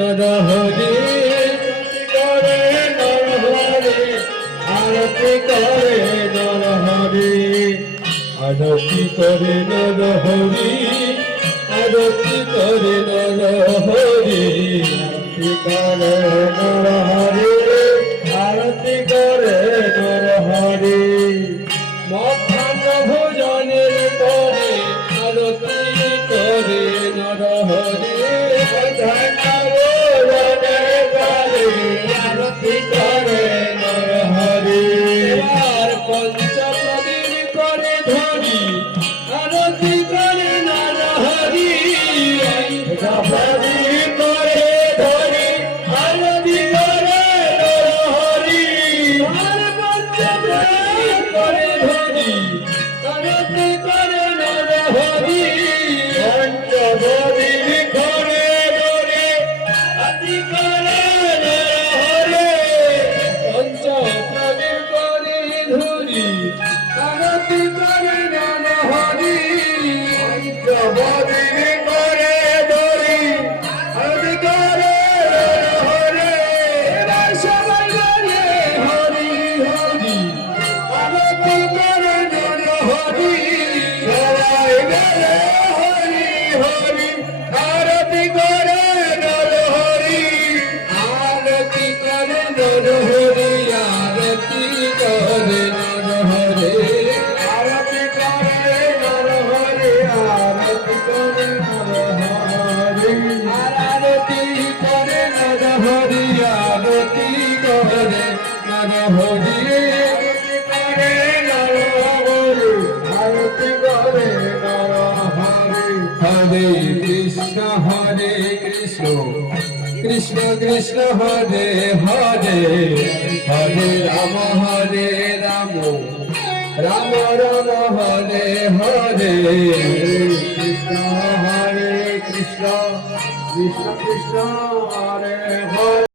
নর হরি করে নর হরি আরতি করে নর হরি আরতি করে নর হরি আরতি করে নর হরি আরতি করে নর হরি আরতি করে নর হরি মধ্যাহ্ন ভোজনের পরে আরতি করে নর হরি মধ্যাহ্ন ভোজনের পরে আরতি করে নর হরি আর পঞ্চপ্রদীপ করে ধরি আরতি করে নর হরি প্রদীপ করে ধরি আরতি করে নর হরি আর পঞ্চপ্রদীপ করে ধরি আরতি করে নর হরি পঞ্চপ্রদীপ করে ধরি আরতি করে নর হরি পঞ্চপ্রদীপ করে ধরি আরতি করে নর হরি পঞ্চপ্রদীপ করে ধরি আরতি করে নর হরি এবার সবাই বলে হরি হরি আরতি করে নর হরি সবাই বলে হরি হরি আরতি করে নর হরি আরতি করে নর হরি আরতি করে নর হরি আরতি করে নর হরি আরতি করে নর হরি আরতি করে নর হরি আরতি করে নর হরি আরতি করে নর হরি আরতি করে নর হরি হরে কৃষ্ণ কৃষ্ণ কৃষ্ণ হরে হরে হরে রাম রাম রাম হরে হরে কৃষ্ণ হরে কৃষ্ণ কৃষ্ণ কৃষ্ণ হরে হরে